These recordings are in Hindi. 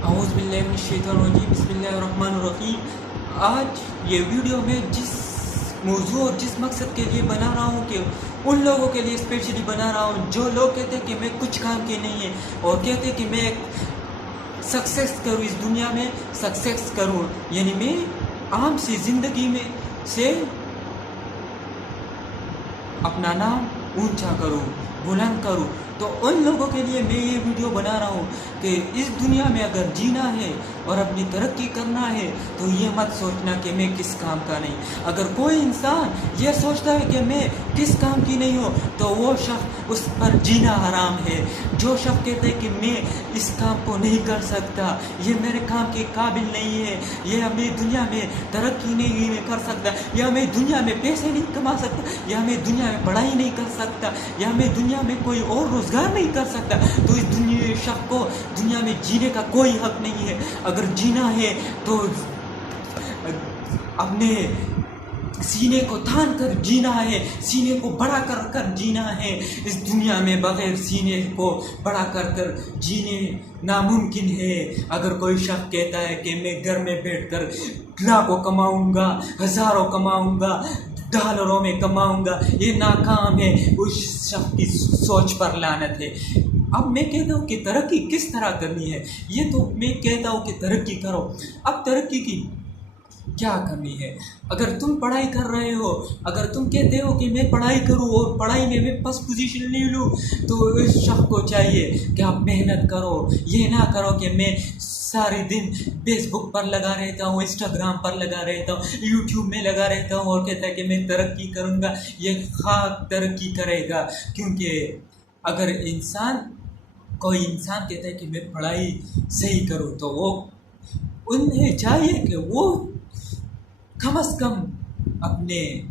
औज़ुबिल्लाहिमिनश्शैतानिर्रजीम बिस्मिल्लाहिर्रहमानिर्रहीम। आज ये वीडियो में जिस मौजू और जिस मकसद के लिए बना रहा हूँ कि उन लोगों के लिए स्पेशली बना रहा हूँ जो लोग कहते हैं कि मैं कुछ काम के नहीं है और कहते हैं कि मैं सक्सेस करूँ, इस दुनिया में सक्सेस करूँ, यानी मैं आम सी ज़िंदगी में से अपना नाम ऊंचा करूँ, बुलंद करूँ। तो उन लोगों के लिए मैं ये वीडियो बना रहा हूँ कि इस दुनिया में अगर जीना है और अपनी तरक्की करना है तो ये मत सोचना कि मैं किस काम का नहीं। अगर कोई इंसान ये सोचता है कि मैं किस काम की नहीं हूँ तो वो शख्स, उस पर जीना हराम है। जो शख्स कहते हैं कि मैं इस काम को नहीं कर सकता, ये मेरे काम के काबिल नहीं है, ये मैं दुनिया में तरक्की नहीं कर सकता, या मैं दुनिया में पैसे नहीं कमा सकता, या मैं दुनिया में पढ़ाई नहीं कर सकता, या मैं दुनिया में कोई और रोज़गार नहीं कर सकता, तो इस दुनिया शख्स को दुनिया में जीने का कोई हक नहीं है। अगर जीना है तो अपने सीने को तान कर जीना है, सीने को बड़ा कर कर जीना है। इस दुनिया में बगैर सीने को बड़ा कर कर जीने नामुमकिन है। अगर कोई शख्स कहता है कि मैं घर में बैठकर लाखों कमाऊंगा, हज़ारों कमाऊंगा, डॉलरों में कमाऊंगा, ये नाकाम है। उस शख्स की सोच पर लानत है। अब मैं कहता हूँ कि तरक्की किस तरह करनी है, ये तो मैं कहता हूँ कि तरक्की करो। अब तरक्की की क्या करनी है? अगर तुम पढ़ाई कर रहे हो, अगर तुम कहते हो कि मैं पढ़ाई करूं और पढ़ाई में मैं फर्स्ट पोजीशन नहीं लूं, तो इस शख्स को चाहिए कि आप मेहनत करो। ये ना करो कि मैं सारे दिन फेसबुक पर लगा रहता हूँ, इंस्टाग्राम पर लगा रहता हूँ, यूट्यूब में लगा रहता हूँ और कहता है कि मैं तरक्की करूँगा। ये खाक तरक्की करेगा, क्योंकि अगर कोई इंसान कहता है कि मैं पढ़ाई सही करूँ तो वो उन्हें चाहिए कि वो कम से कम अपने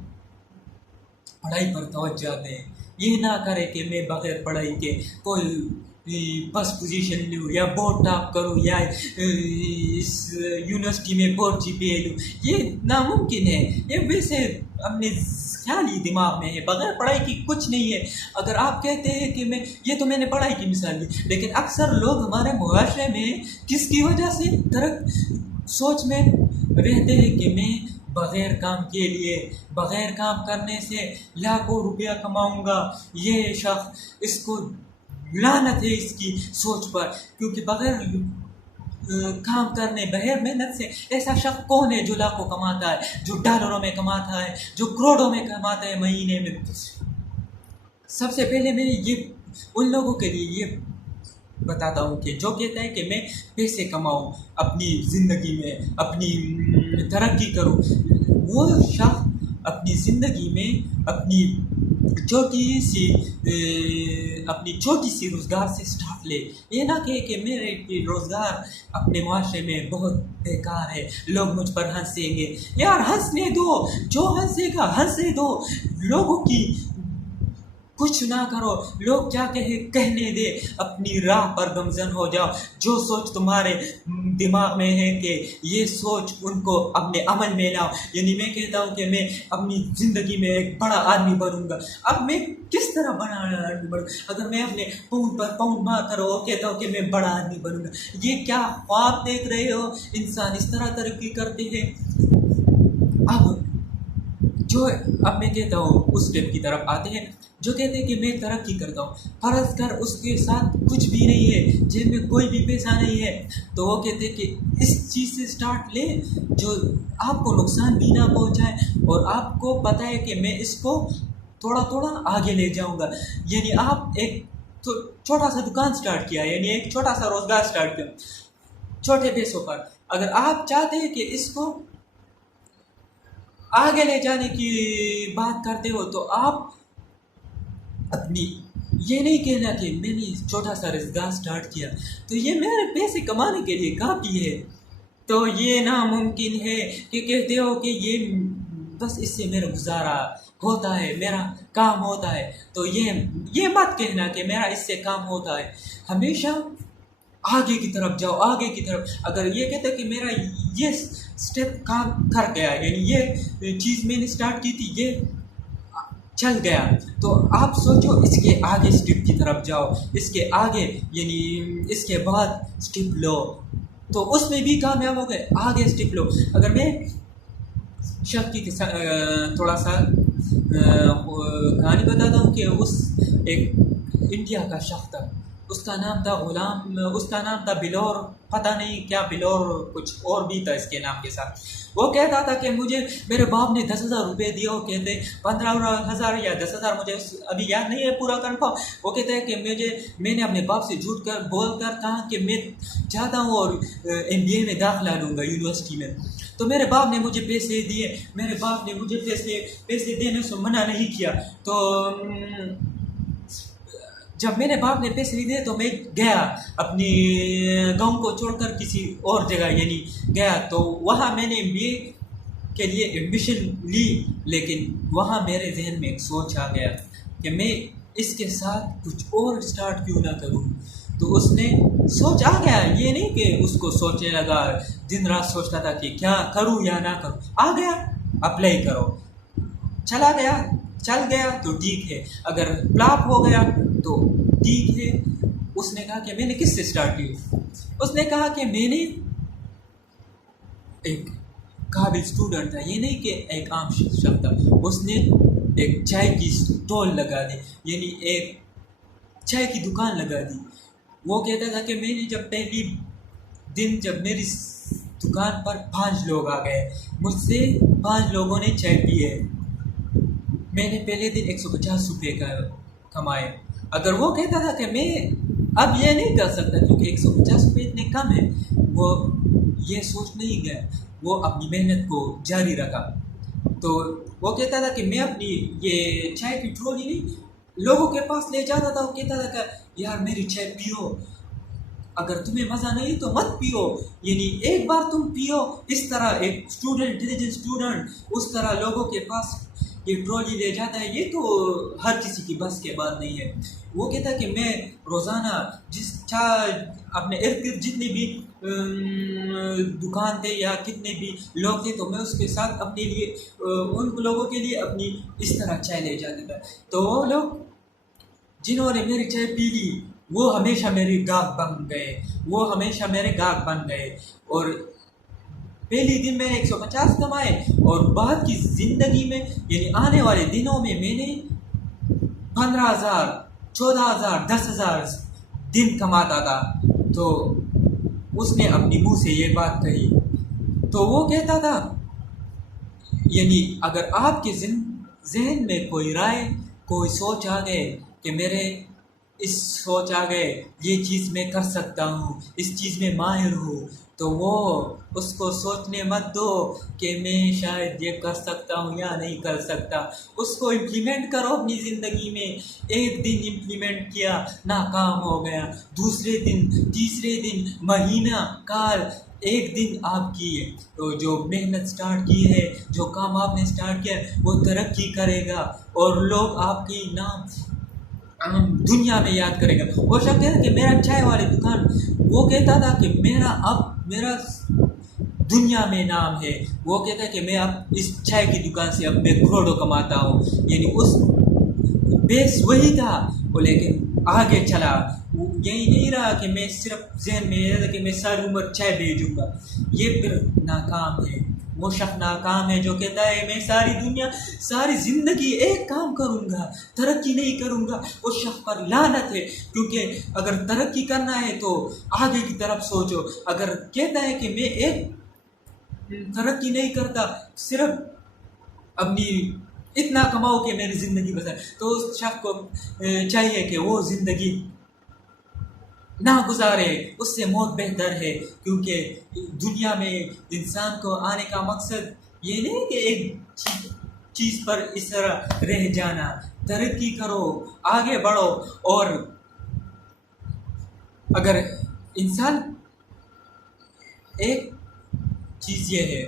पढ़ाई पर तवज्जो दें। ये ना करे कि मैं बगैर पढ़ाई के कोई फर्स्ट पोजीशन लूँ या बोर्ड टॉप करूँ या इस यूनिवर्सिटी में बोर्ड जीपीए लूँ। ये नामुमकिन है। ये वैसे अपने ख्याली दिमाग में है, बगैर पढ़ाई की कुछ नहीं है। अगर आप कहते हैं कि मैं, ये तो मैंने पढ़ाई की मिसाल दी, लेकिन अक्सर लोग हमारे मुआशरे में किसकी वजह से सोच में रहते हैं कि मैं बग़ैर काम के लिए, बग़ैर काम करने से लाखों रुपया कमाऊंगा। ये शख्स, इसको लानत है इसकी सोच पर, क्योंकि बग़ैर काम करने, बग़ैर मेहनत से ऐसा शख्स कौन है जो लाखों कमाता है, जो डॉलरों में कमाता है, जो करोड़ों में कमाता है महीने में। सबसे पहले मैं ये उन लोगों के लिए ये बताता हूँ कि जो कहता है कि मैं पैसे कमाऊँ, अपनी ज़िंदगी में अपनी तरक्की करूँ, वो शख्स अपनी ज़िंदगी में अपनी छोटी सी रोज़गार से स्टार्ट ले। ये ना कहे कि मेरे रोज़गार अपने माशरे में बहुत बेकार है, लोग मुझ पर हंसेंगे। यार हंसने दो, जो हंसेगा हंसे दो, लोगों की कुछ ना करो, लोग क्या कहने दे, अपनी राह पर गमजन हो जाओ। जो सोच तुम्हारे दिमाग में है कि ये सोच उनको अपने अमल में लाओ। यानी मैं कहता हूँ कि मैं अपनी ज़िंदगी में एक बड़ा आदमी बनूंगा। अब मैं किस तरह बड़ा आदमी बनूँ? अगर मैं अपने पाउंड पर पाउंड मार कर और कहता हूँ कि मैं बड़ा आदमी बनूंगा, ये क्या ख्वाब देख रहे हो? इंसान इस तरह तरक्की करते हैं। अब मैं कहता हूँ उस स्टेप की तरफ आते हैं जो कहते हैं कि मैं तरक्की करता हूँ, फर्ज कर उसके साथ कुछ भी नहीं है, जेब में कोई भी पैसा नहीं है, तो वो कहते हैं कि इस चीज़ से स्टार्ट ले जो आपको नुकसान भी ना पहुँचाए और आपको पता है कि मैं इसको थोड़ा थोड़ा आगे ले जाऊँगा। यानी आप एक छोटा सा दुकान स्टार्ट किया, यानी एक छोटा सा रोज़गार स्टार्ट किया छोटे पैसों पर। अगर आप चाहते हैं कि इसको आगे ले जाने की बात करते हो तो आप अपनी ये नहीं कहना कि मैंने छोटा सा रोज़गार स्टार्ट किया तो ये मेरे पैसे कमाने के लिए काफ़ी है। तो ये नामुमकिन है कि कहते हो कि ये बस इससे मेरा गुजारा होता है, मेरा काम होता है। तो ये मत कहना कि मेरा इससे काम होता है। हमेशा आगे की तरफ जाओ, आगे की तरफ। अगर ये कहते कि मेरा ये स्टेप काम कर गया, यानी ये चीज़ मैंने स्टार्ट की थी, ये चल गया, तो आप सोचो इसके आगे स्टेप की तरफ जाओ, इसके आगे यानी इसके बाद स्टेप लो। तो उसमें भी कामयाब हो गए। आगे स्टेप लो। अगर मैं शख्स की थोड़ा सा कहानी बताता हूँ कि उस एक इंडिया का शख्स था, उसका नाम था गुलाम, उसका नाम था बिलौर, पता नहीं क्या बिलौर कुछ और भी था इसके नाम के साथ। वो कहता था कि मुझे मेरे बाप ने 10,000 रुपये दिए, वो कहते 15,000 या 10,000, मुझे अभी याद नहीं है पूरा कन्फर्म। वो कहते हैं कि मैंने अपने बाप से झूठ कर बोल कर कहा कि मैं चाहता हूँ और MBA में दाखिला लूँगा यूनिवर्सिटी में। तो मेरे बाप ने मुझे पैसे दिए, मेरे बाप ने मुझे पैसे देने से मना नहीं किया। तो जब मेरे बाप ने पैसे दिए तो मैं गया अपनी गांव को छोड़कर किसी और जगह यानी गया। तो वहाँ मैंने MBA के लिए एडमिशन ली, लेकिन वहाँ मेरे जहन में एक सोच आ गया कि मैं इसके साथ कुछ और स्टार्ट क्यों ना करूँ। तो उसने सोच आ गया, ये नहीं कि उसको सोचने लगा, दिन रात सोचता था कि क्या करूँ या ना करूँ, आ गया अप्लाई करो, चल गया तो ठीक है, अगर फ्लॉप हो गया तो ठीक है। उसने कहा कि मैंने किससे स्टार्ट की, उसने कहा कि मैंने एक काबिल स्टूडेंट था, ये नहीं कि एक आम शख्स था, उसने एक चाय की स्टॉल लगा दी, यानी एक चाय की दुकान लगा दी। वो कहता था कि मैंने जब पहली दिन जब मेरी दुकान पर 5 लोग आ गए, मुझसे 5 लोगों ने चाय पी है, मैंने पहले दिन 150 रुपये का कमाए। अगर वो कहता था कि मैं अब ये नहीं कर सकता क्योंकि 150 रुपये इतने कम है, वो ये सोच नहीं गया, वो अपनी मेहनत को जारी रखा। तो वो कहता था कि मैं अपनी ये चाय की ट्रॉली नहीं लोगों के पास ले जाता था। वो कहता था कि यार मेरी चाय पियो, अगर तुम्हें मज़ा नहीं तो मत पियो, यानी एक बार तुम पियो। इस तरह एक स्टूडेंट, इंटेलिजेंट स्टूडेंट उस तरह लोगों के पास ये ट्रॉली ले जाता है, ये तो हर किसी की बस के बात नहीं है। वो कहता है कि मैं रोज़ाना अपने इर्द गिर्द जितने भी दुकान थे या कितने भी लोग थे, तो मैं उसके साथ अपने लिए उन लोगों के लिए अपनी इस तरह चाय ले जाता था। तो वो लोग जिन्होंने मेरी चाय पी ली वो हमेशा मेरे गाहक बन गए, और पहले दिन मैंने 150 कमाए और बाद की ज़िंदगी में यानी आने वाले दिनों में मैंने 15,000, 14,000, 10,000 दिन कमाता था। तो उसने अपनी मुंह से ये बात कही। तो वो कहता था यानी अगर आपके जहन में कोई राय, कोई सोच आ गए कि मेरे इस सोच आ गए ये चीज़ मैं कर सकता हूँ, इस चीज़ में माहिर हूँ, तो वो उसको सोचने मत दो कि मैं शायद ये कर सकता हूँ या नहीं कर सकता। उसको इम्प्लीमेंट करो अपनी ज़िंदगी में। एक दिन इम्प्लीमेंट किया, नाकाम हो गया, दूसरे दिन, तीसरे दिन, महीना, काल, एक दिन आप किए तो जो मेहनत स्टार्ट की है, जो काम आपने स्टार्ट किया वो तरक्की करेगा और लोग आपकी नाम दुनिया में याद करेगा। वो शख्स कहता कि मेरा चाय वाली दुकान, वो कहता था कि मेरा दुनिया में नाम है। वो कहता है कि मैं अब इस चाय की दुकान से अब मैं करोड़ों कमाता हूँ, यानी उस बेस वही था वो, लेकिन आगे चला। यही नहीं रहा कि मैं सिर्फ जहन में रहा कि मैं सारी उम्र चाय बेचूंगा, ये फिर नाकाम है। वो शख्स नाकाम है जो कहता है मैं सारी ज़िंदगी एक काम करूँगा, तरक्की नहीं करूँगा। उस शख्स पर लानत है, क्योंकि अगर तरक्की करना है तो आगे की तरफ सोचो। अगर कहता है कि मैं एक तरक्की नहीं करता, सिर्फ अपनी इतना कमाओ कि मेरी ज़िंदगी बचाए, तो उस शख्स को चाहिए कि वो ज़िंदगी ना गुजारे, उससे मौत बेहतर है। क्योंकि दुनिया में इंसान को आने का मकसद ये नहीं कि एक चीज़ पर इस तरह रह जाना। तरक्की करो, आगे बढ़ो। और अगर इंसान एक चीज़ ये है,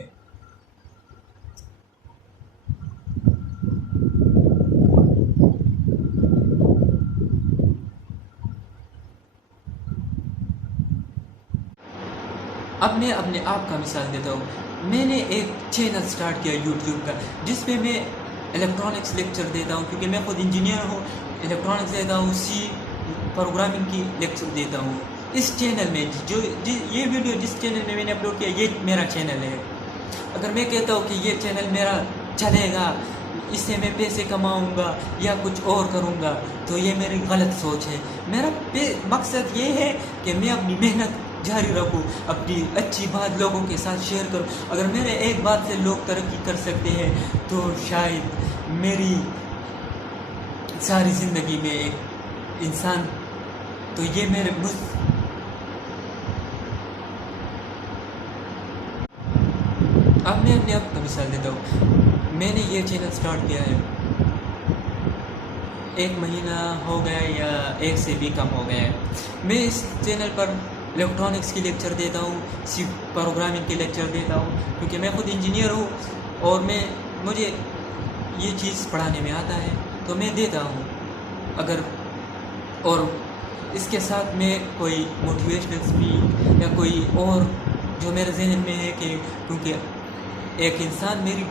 अब मैं अपने आप का मिसाल देता हूँ। मैंने एक चैनल स्टार्ट किया यूट्यूब का, जिस पे मैं इलेक्ट्रॉनिक्स लेक्चर देता हूँ, क्योंकि मैं खुद इंजीनियर हूँ। इलेक्ट्रॉनिक्स देता हूँ, सी प्रोग्रामिंग की लेक्चर देता हूँ। इस चैनल में ये वीडियो जिस चैनल में मैंने अपलोड किया ये मेरा चैनल है। अगर मैं कहता हूँ कि ये चैनल मेरा चलेगा, इससे मैं पैसे कमाऊंगा या कुछ और करूंगा, तो ये मेरी गलत सोच है। मेरा मकसद ये है कि मैं अपनी मेहनत जारी रखूं, अपनी अच्छी बात लोगों के साथ शेयर करूं। अगर मेरे एक बात से लोग तरक्की कर सकते हैं तो शायद मेरी सारी ज़िंदगी में एक इंसान, तो ये मेरे अब मैं अपने आप को मिसाल देता हूँ। मैंने ये चैनल स्टार्ट किया है 1 महीना हो गया या 1 से भी कम हो गया है। मैं इस चैनल पर इलेक्ट्रॉनिक्स के लेक्चर देता हूँ, सी प्रोग्रामिंग के लेक्चर देता हूँ, क्योंकि मैं खुद इंजीनियर हूँ और मुझे ये चीज़ पढ़ाने में आता है तो मैं देता हूँ। अगर और इसके साथ मैं कोई मोटिवेशनल स्पीच या कोई और जो मेरे जहन में है कि क्योंकि एक इंसान मेरी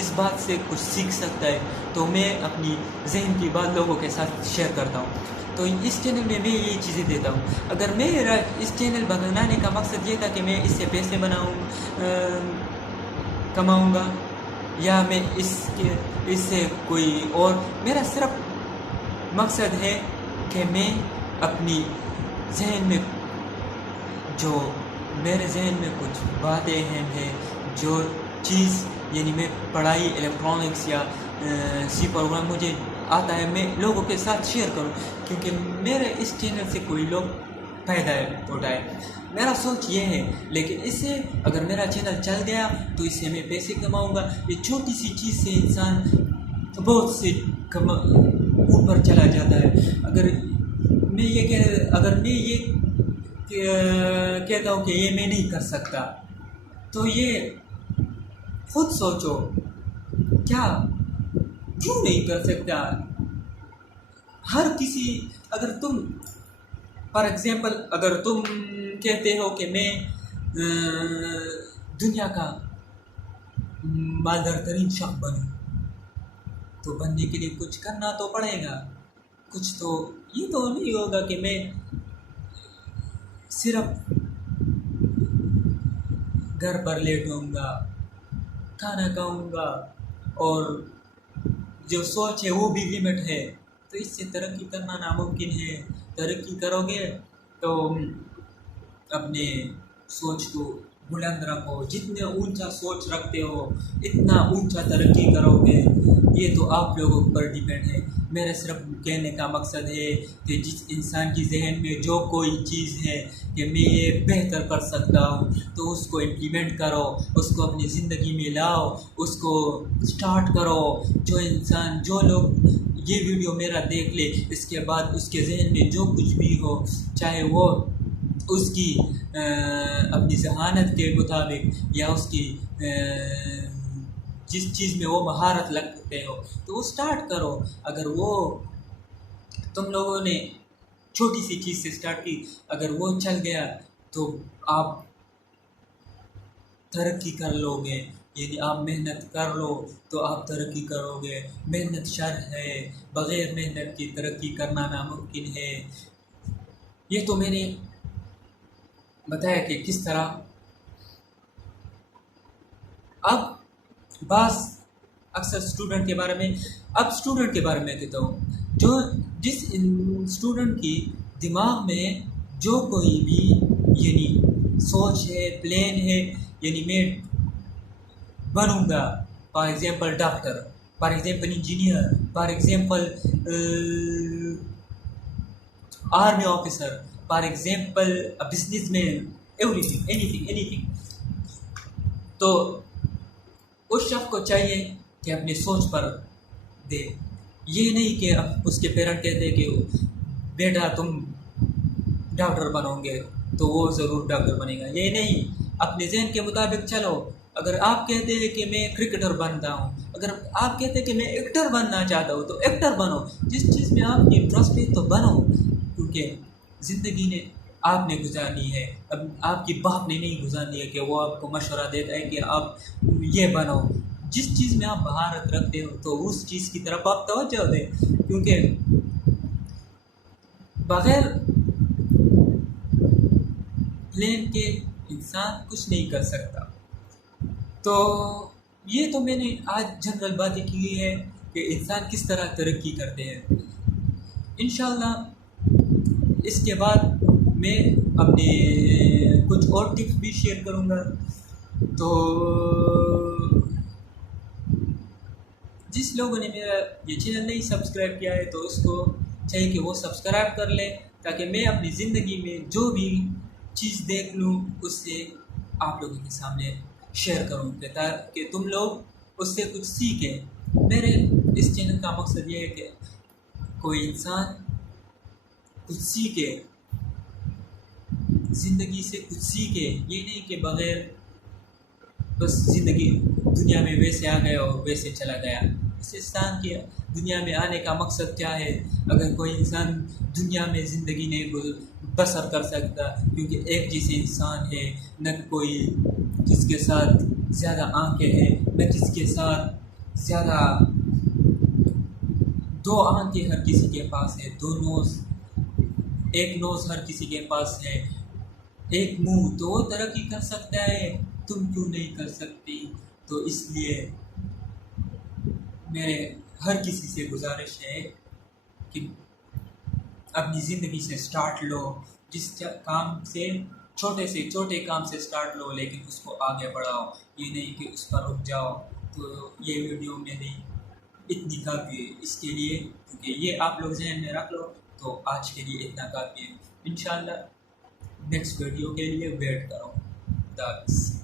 इस बात से कुछ सीख सकता है तो मैं अपनी जहन की बात लोगों के साथ शेयर करता हूँ। तो इस चैनल में मैं ये चीज़ें देता हूँ। अगर मेरा इस चैनल बनाने का मकसद ये था कि मैं इससे पैसे कमाऊँगा या मैं इससे कोई और, मेरा सिर्फ मकसद है कि मैं अपनी जहन में जो मेरे जहन में कुछ बातें हैं जो चीज़ यानी मैं पढ़ाई इलेक्ट्रॉनिक्स या सी प्रोग्राम मुझे आता है मैं लोगों के साथ शेयर करूं, क्योंकि मेरे इस चैनल से कोई लोग फ़ायदा उठाए। मेरा सोच ये है। लेकिन इससे अगर मेरा चैनल चल गया तो इससे मैं पैसे कमाऊंगा। ये छोटी सी चीज़ से इंसान बहुत से ऊपर चला जाता है। अगर मैं ये कहता हूँ कि ये मैं नहीं कर सकता, तो ये खुद सोचो क्या क्यों नहीं कर सकता। हर किसी, अगर तुम फॉर एग्जांपल अगर तुम कहते हो कि मैं दुनिया का मालदार तरीन शख्स बनूं, तो बनने के लिए कुछ करना तो पड़ेगा। कुछ तो ये तो नहीं होगा कि मैं सिर्फ घर पर लेटूंगा, खाना खाऊंगा और जो सोच है वो भी लिमिट है, तो इससे तरक्की करना नामुमकिन है। तरक्की करोगे तो अपने सोच को बुलंद रखो, जितने ऊंचा सोच रखते हो इतना ऊंचा तरक्की करोगे। ये तो आप लोगों पर डिपेंड है। मेरा सिर्फ कहने का मकसद है कि जिस इंसान की जहन में जो कोई चीज़ है कि मैं ये बेहतर कर सकता हूँ तो उसको इम्प्लीमेंट करो, उसको अपनी ज़िंदगी में लाओ, उसको स्टार्ट करो। जो लोग ये वीडियो मेरा देख ले, इसके बाद उसके जहन में जो कुछ भी हो, चाहे वो उसकी अपनी जहानत के मुताबिक या उसकी जिस चीज़ में वो महारत लगते हो तो वो स्टार्ट करो। अगर वो तुम लोगों ने छोटी सी चीज़ से स्टार्ट की, अगर वो चल गया तो आप तरक्की कर लोगे। यदि आप मेहनत कर लो तो आप तरक्की करोगे। मेहनत शर्त है, बग़ैर मेहनत की तरक्की करना नामुमकिन है। ये तो मैंने बताया कि किस तरह। अब बास अक्सर स्टूडेंट के बारे में, अब स्टूडेंट के बारे में कहता हूँ, जिस स्टूडेंट की दिमाग में जो कोई भी यानी सोच है, प्लान है, यानी मैं बनूँगा for example doctor, for example engineer, for example army officer, for example businessman, anything, तो उस शख्स को चाहिए कि अपनी सोच पर दे। ये नहीं कि उसके पेरेंट कहते कि बेटा तुम डॉक्टर बनोगे तो वो ज़रूर डॉक्टर बनेगा। ये नहीं, अपने जहन के मुताबिक चलो। अगर आप कहते हैं कि मैं क्रिकेटर बनता हूँ, अगर आप कहते हैं कि मैं एक्टर बनना चाहता हूँ तो एक्टर बनो। जिस चीज़ में आपकी इंटरेस्ट है तो बनो, क्योंकि ज़िंदगी ने आपने गुजारनी है। अब आपकी बाप ने नहीं गुजारनी है कि वो आपको मशवरा देता है कि आप ये बनो। जिस चीज़ में आप महारत रखते हो तो उस चीज़ की तरफ आप तवज्जो दें, क्योंकि बग़ैर प्लेन के इंसान कुछ नहीं कर सकता। तो ये तो मैंने आज जनरल बातें की है कि इंसान किस तरह तरक्की करते हैं। इंशाल्लाह इसके बाद मैं अपने कुछ और टिप्स भी शेयर करूँगा। तो जिस लोगों ने मेरा ये चैनल नहीं सब्सक्राइब किया है तो उसको चाहिए कि वो सब्सक्राइब कर ले, ताकि मैं अपनी ज़िंदगी में जो भी चीज़ देख लूँ उससे आप लोगों के सामने शेयर करूँ, ताकि तुम लोग उससे कुछ सीखें। मेरे इस चैनल का मकसद ये है कि कोई इंसान कुछ सीखे, ज़िंदगी से कुछ सीखे। ये नहीं कि बग़ैर बस ज़िंदगी दुनिया में वैसे आ गया और वैसे चला गया। इस इंसान के दुनिया में आने का मकसद क्या है? अगर कोई इंसान दुनिया में ज़िंदगी नहीं बसर कर सकता, क्योंकि एक जैसे इंसान है, न कोई किसके साथ ज़्यादा आँखें हैं, न किसके साथ ज़्यादा, दो आँखें हर किसी के पास है, दो नोज़, एक नोज़ हर किसी के पास है, एक मुंह, तो वो तरक्की कर सकता है, तुम क्यों नहीं कर सकती? तो इसलिए मेरे हर किसी से गुजारिश है कि अपनी ज़िंदगी से स्टार्ट लो। जिस काम से छोटे काम से स्टार्ट लो, लेकिन उसको आगे बढ़ाओ, ये नहीं कि उस पर रुक जाओ। तो ये वीडियो मैंने इतनी काफ़ी है इसके लिए, क्योंकि ये आप लोग ज़हन में रख लो। तो आज के लिए इतना काफ़ी है। इंशाल्लाह नेक्स्ट वीडियो के लिए वेट करो। खुदा हाफ़िज़।